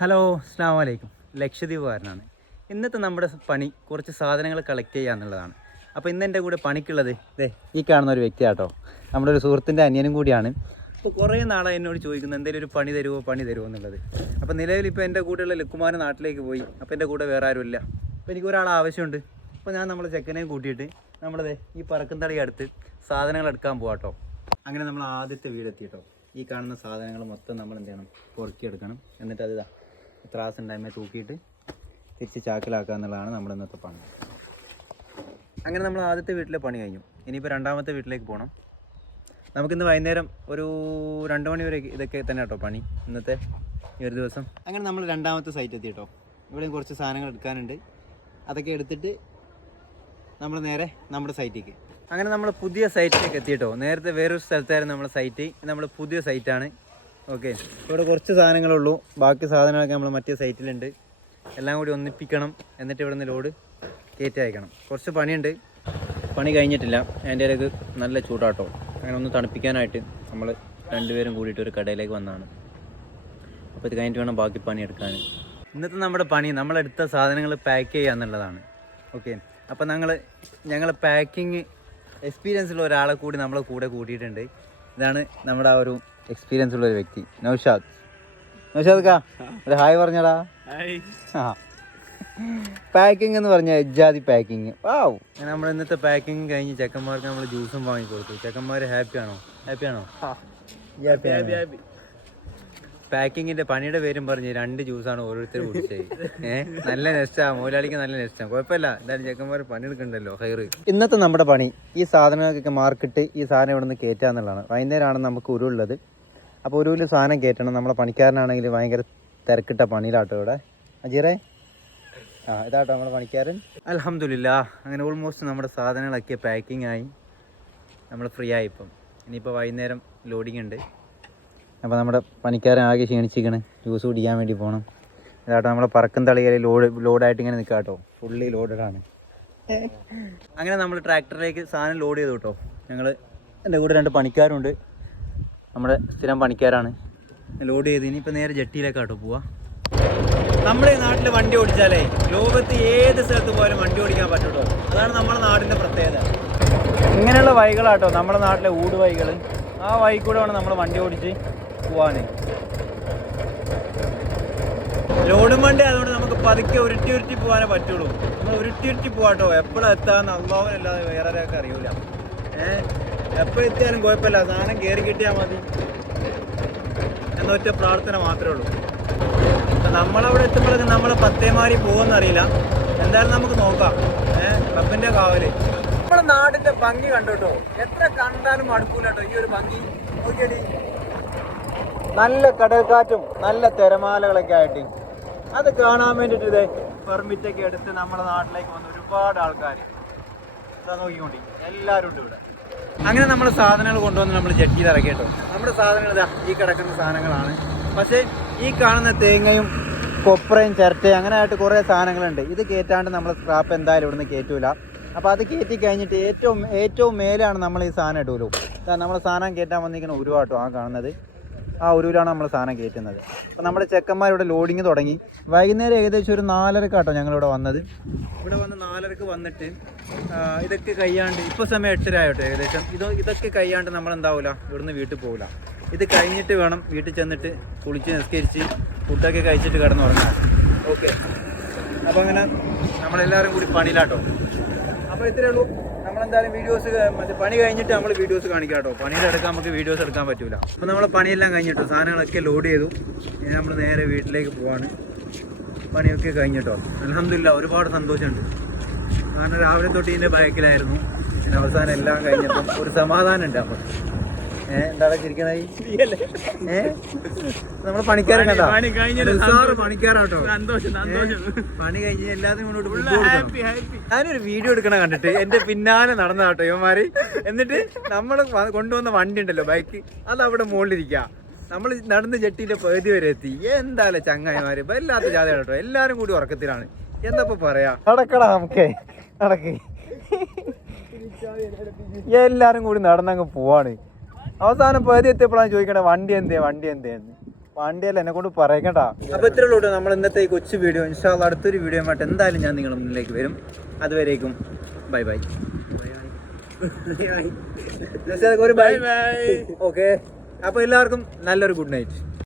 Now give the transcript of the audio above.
Hello, അസ്സലാമു അലൈക്കും. ലക്ഷദ്വീപുകാരനാണ്. ഇന്നത്തെ നമ്മുടെ പണി കുറച്ച് സാധനങ്ങൾ കളക്ട് ചെയ്യുക എന്നുള്ളതാണ്. അപ്പോൾ ഇന്ന് എൻ്റെ കൂടെ പണിക്കുള്ളത് ഈ കാണുന്ന ഒരു വ്യക്തിയാട്ടോ. നമ്മുടെ ഒരു സുഹൃത്തിൻ്റെ അനിയനും കൂടിയാണ്. അപ്പോൾ കുറേ നാളായി എന്നോട് ചോദിക്കുന്നു എന്തെങ്കിലും ഒരു പണി തരുമോ എന്നുള്ളത്. അപ്പോൾ നിലവിൽ ഇപ്പോൾ എൻ്റെ കൂടെയുള്ള ലുക്കുമാൻ നാട്ടിലേക്ക് പോയി. അപ്പോൾ എൻ്റെ കൂടെ വേറെ ആരുമില്ല. അപ്പോൾ എനിക്ക് ഒരാൾ ആവശ്യമുണ്ട്. അപ്പോൾ ഞാൻ നമ്മളെ ചെക്കനെയും കൂട്ടിയിട്ട് നമ്മളത് ഈ പറക്കുംതടി അടുത്ത് സാധനങ്ങൾ എടുക്കാൻ പോകാട്ടോ. അങ്ങനെ നമ്മൾ ആദ്യത്തെ വീടെത്തിയിട്ടോ. ഈ കാണുന്ന സാധനങ്ങൾ മൊത്തം നമ്മൾ എന്ത് ചെയ്യണം, പൊറുക്കിയെടുക്കണം. എന്നിട്ട് അത് ത്രാസ് ഉണ്ടായ്മ തൂക്കിയിട്ട് തിരിച്ച് ചാക്കിലാക്കുക എന്നുള്ളതാണ് നമ്മുടെ ഇന്നത്തെ പണി. അങ്ങനെ നമ്മൾ ആദ്യത്തെ വീട്ടിലെ പണി കഴിഞ്ഞു. ഇനിയിപ്പോൾ രണ്ടാമത്തെ വീട്ടിലേക്ക് പോകണം. നമുക്കിന്ന് വൈകുന്നേരം ഒരു 2 മണി വരെ ഇതൊക്കെ തന്നെ കേട്ടോ പണി ഇന്നത്തെ ഈ ഒരു ദിവസം. അങ്ങനെ നമ്മൾ രണ്ടാമത്തെ സൈറ്റ് എത്തി കേട്ടോ. ഇവിടെയും കുറച്ച് സാധനങ്ങൾ എടുക്കാനുണ്ട്. അതൊക്കെ എടുത്തിട്ട് നമ്മൾ നേരെ നമ്മുടെ സൈറ്റിലേക്ക്. അങ്ങനെ നമ്മൾ പുതിയ സൈറ്റിലേക്ക് എത്തിയിട്ടോ. നേരത്തെ വേറൊരു സ്ഥലത്തായിരുന്നു നമ്മുടെ സൈറ്റ്. നമ്മൾ പുതിയ സൈറ്റാണ്. ഓക്കെ, ഇവിടെ കുറച്ച് സാധനങ്ങളുള്ളൂ. ബാക്കി സാധനങ്ങളൊക്കെ നമ്മൾ മറ്റേ സൈറ്റിലുണ്ട്. എല്ലാം കൂടി ഒന്നിപ്പിക്കണം. എന്നിട്ട് ഇവിടെ നിന്ന് ലോഡ് കയറ്റി അയക്കണം. കുറച്ച് പണിയുണ്ട്, പണി കഴിഞ്ഞിട്ടില്ല. അതിൻ്റെ ഇടയ്ക്ക് നല്ല ചൂടാട്ടോ. അങ്ങനെ ഒന്ന് തണുപ്പിക്കാനായിട്ട് നമ്മൾ രണ്ടുപേരും കൂടിയിട്ട് ഒരു കടയിലേക്ക് വന്നതാണ്. അപ്പോൾ ഇത് കഴിഞ്ഞിട്ട് വേണം ബാക്കി പണി എടുക്കാൻ. ഇന്നത്തെ നമ്മുടെ പണി നമ്മളെടുത്ത സാധനങ്ങൾ പാക്ക് ചെയ്യുക എന്നുള്ളതാണ്. ഓക്കെ, അപ്പോൾ ഞങ്ങൾ പാക്കിങ് എക്സ്പീരിയൻസുള്ള ഒരാളെ കൂടി നമ്മളെ കൂടെ കൂട്ടിയിട്ടുണ്ട്. ഇതാണ് നമ്മുടെ ആ ഒരു എക്സ്പീരിയൻസ് ഉള്ള ഒരു വ്യക്തി, നൗഷാദ് കാ ഒരു ഹായ് പറഞ്ഞടാ. പാക്കിംഗ് എന്ന് പറഞ്ഞാൽ എജ്ജാതി പാക്കിങ്. വാവ്. നമ്മൾ ഇന്നത്തെ പാക്കിങ് കഴിഞ്ഞ് ചെക്കന്മാർക്ക് നമ്മൾ ജ്യൂസും വാങ്ങി കൊടുത്തു. ചെക്കന്മാർ ഹാപ്പിയാണോ? പാക്കിങ്ങിന്റെ പണിയുടെ പേരും പറഞ്ഞ് 2 ജ്യൂസാണ് ഓരോരുത്തർ കുടിച്ചത്. നല്ല നെസ്റ്റാ, മുതലാളിക്ക് നല്ല നെസ്റ്റാ. കുഴപ്പമില്ല, എന്തായാലും ചെക്കന്മാർ പണിയെടുക്കണ്ടല്ലോ. ഹൈറ്. ഇന്നത്തെ നമ്മുടെ പണി ഈ സാധനങ്ങൾക്കൊക്കെ മാർക്കിട്ട് ഈ സാധനം ഇവിടെ നിന്ന് കയറ്റുക എന്നുള്ളതാണ്. വൈകുന്നേരമാണ് നമുക്ക് ഉരുള്ളത്. അപ്പോൾ ഉരുവിൽ സാധനം കയറ്റണം. നമ്മളെ പണിക്കാരനാണെങ്കിൽ ഭയങ്കര തിരക്കിട്ട പണിയിലാട്ടോ ഇവിടെ. അജീറേ, ഇതാട്ടോ നമ്മുടെ പണിക്കാരൻ. അൽഹംദുലില്ലാ, അങ്ങനെ ഓൾമോസ്റ്റ് നമ്മുടെ സാധനങ്ങളൊക്കെ പാക്കിംഗ് ആയി. നമ്മൾ ഫ്രീ ആയി. ഇനിയിപ്പോൾ വൈകുന്നേരം ലോഡിങ് ഉണ്ട്. അപ്പോൾ നമ്മുടെ പണിക്കാരൻ ആകെ ക്ഷീണിച്ചിരിക്കണം. ജ്യൂസ് കുടിക്കാൻ വേണ്ടി പോകണം. ഇതാട്ടോ നമ്മളെ പറക്കുംതളിയിൽ ലോഡായിട്ട് ഇങ്ങനെ നിൽക്കാം കേട്ടോ. ഫുള്ളി ലോഡഡാണ്. അങ്ങനെ നമ്മൾ ട്രാക്ടറിലേക്ക് സാധനം ലോഡ് ചെയ്തു കേട്ടോ. എൻ്റെ കൂടെ 2 പണിക്കാരുണ്ട്. നമ്മുടെ സ്ഥിരം പണിക്കാരാണ്. ലോഡ് ചെയ്ത് ഇനിയിപ്പോൾ നേരെ ജെട്ടിയിലേക്കാട്ടോ പോവാ. നമ്മുടെ ഈ നാട്ടിൽ വണ്ടി ഓടിച്ചാലേ ലോകത്ത് ഏത് സ്ഥലത്ത് പോയാലും വണ്ടി ഓടിക്കാൻ പറ്റുള്ളൂ. അതാണ് നമ്മുടെ നാടിൻ്റെ പ്രത്യേകത. ഇങ്ങനെയുള്ള വഴികളാട്ടോ നമ്മുടെ നാട്ടിലെ ഊട് വഴികൾ. ആ വഴി കൂടെ വേണം നമ്മൾ വണ്ടി ഓടിച്ച് പോവാൻ. ലോഡും വണ്ടി അതുകൊണ്ട് നമുക്ക് പതുക്കെ ഉരുട്ടി പോകാനേ പറ്റുള്ളൂ. നമ്മൾ ഉരുട്ടി പോകാട്ടോ. എപ്പോഴും എത്താന്ന് അള്ളാഹുവിനല്ലാതെ വേറെ ആരൊക്കെ അറിയൂല. എപ്പോഴും എത്തിയാലും കുഴപ്പമില്ല, സാധനം കയറി കിട്ടിയാൽ മതി എന്നൊറ്റ പ്രാർത്ഥന മാത്രമേ ഉള്ളൂ. നമ്മളവിടെ എത്തുമ്പോഴേക്കും നമ്മളെ പത്തേമാരി പോകുമെന്നറിയില്ല. എന്തായാലും നമുക്ക് നോക്കാം. റബ്ബിൻ്റെ കാവല്. നമ്മുടെ നാടിൻ്റെ ഭംഗി കണ്ടോട്ടോ. എത്ര കണ്ടാലും മടുക്കൂല കേട്ടോ ഈ ഒരു ഭംഗി. നോക്കിയടി, നല്ല കടൽക്കാറ്റും നല്ല തിരമാലകളൊക്കെ ആയിട്ട് അത് കാണാൻ വേണ്ടിയിട്ട് ഇതേ പെർമിറ്റൊക്കെ എടുത്ത് നമ്മുടെ നാട്ടിലേക്ക് വന്ന ഒരുപാട് ആൾക്കാർ നോക്കിക്കൊണ്ടി എല്ലാവരും ഉണ്ട് ഇവിടെ. അങ്ങനെ നമ്മൾ സാധനങ്ങൾ കൊണ്ടുവന്ന് നമ്മൾ ജെട്ടിയിൽ ഇറക്കി കേട്ടോ. നമ്മുടെ സാധനങ്ങൾ ഇതാ ഈ കിടക്കുന്ന സാധനങ്ങളാണ്. പക്ഷേ ഈ കാണുന്ന തേങ്ങയും കൊപ്രയും ചിരട്ടയും അങ്ങനെ ആയിട്ട് കുറേ സാധനങ്ങളുണ്ട്. ഇത് കയറ്റാണ്ട് നമ്മൾ സ്ക്രാപ്പ് എന്തായാലും ഇവിടുന്ന് കയറ്റൂല. അപ്പോൾ അത് കയറ്റി കഴിഞ്ഞിട്ട് ഏറ്റവും മേലെയാണ് നമ്മൾ ഈ സാധനം ഇടുമല്ലോ. നമ്മൾ സാധനം കയറ്റാൻ വന്നിരിക്കുന്ന ഉരുവാട്ടോ ആ കാണുന്നത്. ആ ഉരുവിലാണ് നമ്മൾ സാധനം കയറ്റുന്നത്. അപ്പോൾ നമ്മുടെ ചെക്കന്മാരിവിടെ ലോഡിങ് തുടങ്ങി. വൈകുന്നേരം ഏകദേശം ഒരു 4:30 ഞങ്ങളിവിടെ വന്നത്. ഇവിടെ വന്ന് 4:30 വന്നിട്ട് ഇതൊക്കെ കഴിയാണ്ട് ഇപ്പോൾ സമയം 8:30 ആയിട്ടോ ഏകദേശം. ഇതൊക്കെ കഴിയാണ്ട് നമ്മളെന്താവില്ല ഇവിടുന്ന് വീട്ടിൽ പോകില്ല. ഇത് കഴിഞ്ഞിട്ട് വേണം വീട്ടിൽ ചെന്നിട്ട് കുളിച്ച് നിസ്കരിച്ച് ഫുഡൊക്കെ കഴിച്ചിട്ട് കിടന്നുറങ്ങാം. ഓക്കെ, അപ്പോൾ അങ്ങനെ നമ്മളെല്ലാവരും കൂടി പണിയിലാട്ടോ. അപ്പോൾ ഇത്രയേ ഉള്ളൂ. നമ്മളെന്തായാലും വീഡിയോസ് പണി കഴിഞ്ഞിട്ട് നമ്മൾ വീഡിയോസ് കാണിക്കാം കേട്ടോ. പണിയുടെ എടുക്കാൻ നമുക്ക് വീഡിയോസ് എടുക്കാൻ പറ്റില്ല. അപ്പോൾ നമ്മളെ പണിയെല്ലാം കഴിഞ്ഞിട്ടോ, സാധനങ്ങളൊക്കെ ലോഡ് ചെയ്തു. ഇനി നമ്മൾ നേരെ വീട്ടിലേക്ക് പോവാണ്. പണിയൊക്കെ കഴിഞ്ഞിട്ടോ. അൽഹംദുലില്ലാ, ഒരുപാട് സന്തോഷമുണ്ട്. കാരണം രാവിലെ തൊട്ട് ഇതിൻ്റെ ബാക്കിലായിരുന്നു. പിന്നെ അവസാനം എല്ലാം കഴിഞ്ഞപ്പം ഒരു സമാധാനം ഉണ്ട്. അപ്പം എന്താണ് ചിരിക്കണായി? നമ്മളെ പണിക്കാരൻ കണ്ടാ പണിക്കാരാട്ടോ. പണി കഴിഞ്ഞ് എല്ലാത്തിനും മുന്നോട്ട്. ഞാനൊരു വീഡിയോ എടുക്കണ കണ്ടിട്ട് എന്റെ പിന്നാലെ നടന്നതാട്ടോ ഇവന്മാര്. എന്നിട്ട് നമ്മൾ കൊണ്ടുവന്ന വണ്ടി ഉണ്ടല്ലോ ബൈക്ക്, അത് അവിടെ മുകളിലിരിക്കുക. നമ്മൾ നടന്ന് ജെട്ടിന്റെ പകുതി വരെ എത്തി. എന്തായാലും ചങ്ങായിമാര് വല്ലാത്ത ജാഥ കേട്ടോ. എല്ലാരും കൂടി ഉറക്കത്തിലാണ്. എന്താ പറയാ, നടക്കടാ നമുക്ക് നടക്ക്. എല്ലാരും കൂടി നടന്നങ്ങ് പോവാണ്. അവസാനം പകുതി എത്തിയപ്പോഴാണ് ചോദിക്കണേ വണ്ടി എന്തേന്ന്. പാണ്ടിയല്ല എന്നെ കൊണ്ട് പറയണ്ട. അപ്പോൾ ഇത്രയേ ഉള്ളൂ നമ്മൾ ഇന്നത്തെ ഈ കൊച്ചു വീഡിയോ. ഇൻഷാ അല്ലാഹ് അടുത്തൊരു വീഡിയോ ആയിട്ട് എന്തായാലും ഞാൻ നിങ്ങളുടെ മുന്നിലേക്ക് വരും. അതുവരേക്കും ബൈ ബൈ. ഒരു ബൈ. ഓക്കെ, അപ്പോൾ എല്ലാവർക്കും നല്ലൊരു ഗുഡ് നൈറ്റ്.